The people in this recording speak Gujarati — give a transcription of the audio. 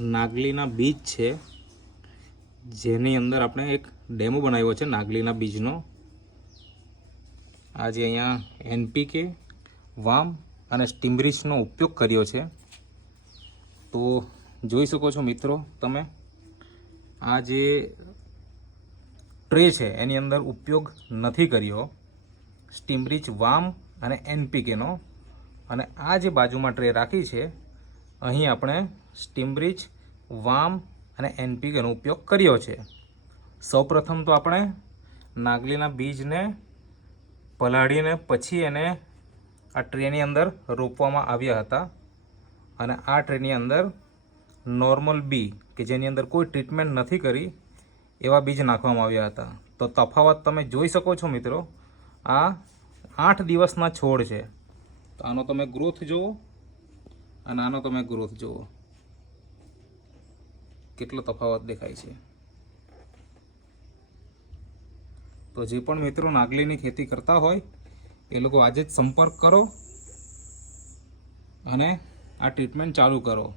નાગલીના બીજ છે. જેની અંદર આપણે એક ડેમો બનાવ્યો છે, નાગલીના બીજનો. આજે અહીંયા એનપીકે વામ અને સ્ટીમરીચનો ઉપયોગ કર્યો છે. તો જોઈ શકો છો મિત્રો તમે, આ જે ટ્રે છે, એની અંદર ઉપયોગ નથી કર્યો. સ્ટીમરીચ વામ અને એનપીકેનો. અને આ જે બાજુમાં ટ્રે રાખી છે અહીં આપણે સ્ટીમબ્રિજ વામ અને એનપીકેનો ઉપયોગ કર્યો છે. સૌપ્રથમ તો આપણે નાગલીના બીજને પલાળીને પછી એને આ ટ્રેની અંદર રોપવામાં આવ્યા હતા અને આ ટ્રેની અંદર નોર્મલ બી, કે જેની અંદર કોઈ ટ્રીટમેન્ટ નથી કરી, એવા બીજ નાખવામાં આવ્યા હતા. તો તફાવત તમે જોઈ શકો છો મિત્રો, આ આઠ દિવસના છોડ છે. તો આનો તમે ગ્રોથ જુઓ અને આનો તમે ગ્રોથ જુઓ. કેટલો તફાવત દેખાય છે. તો જે પણ મિત્રો નાગલીની ખેતી કરતા હોય, એ લોકો આજે જ સંપર્ક કરો અને આ ટ્રીટમેન્ટ ચાલુ કરો.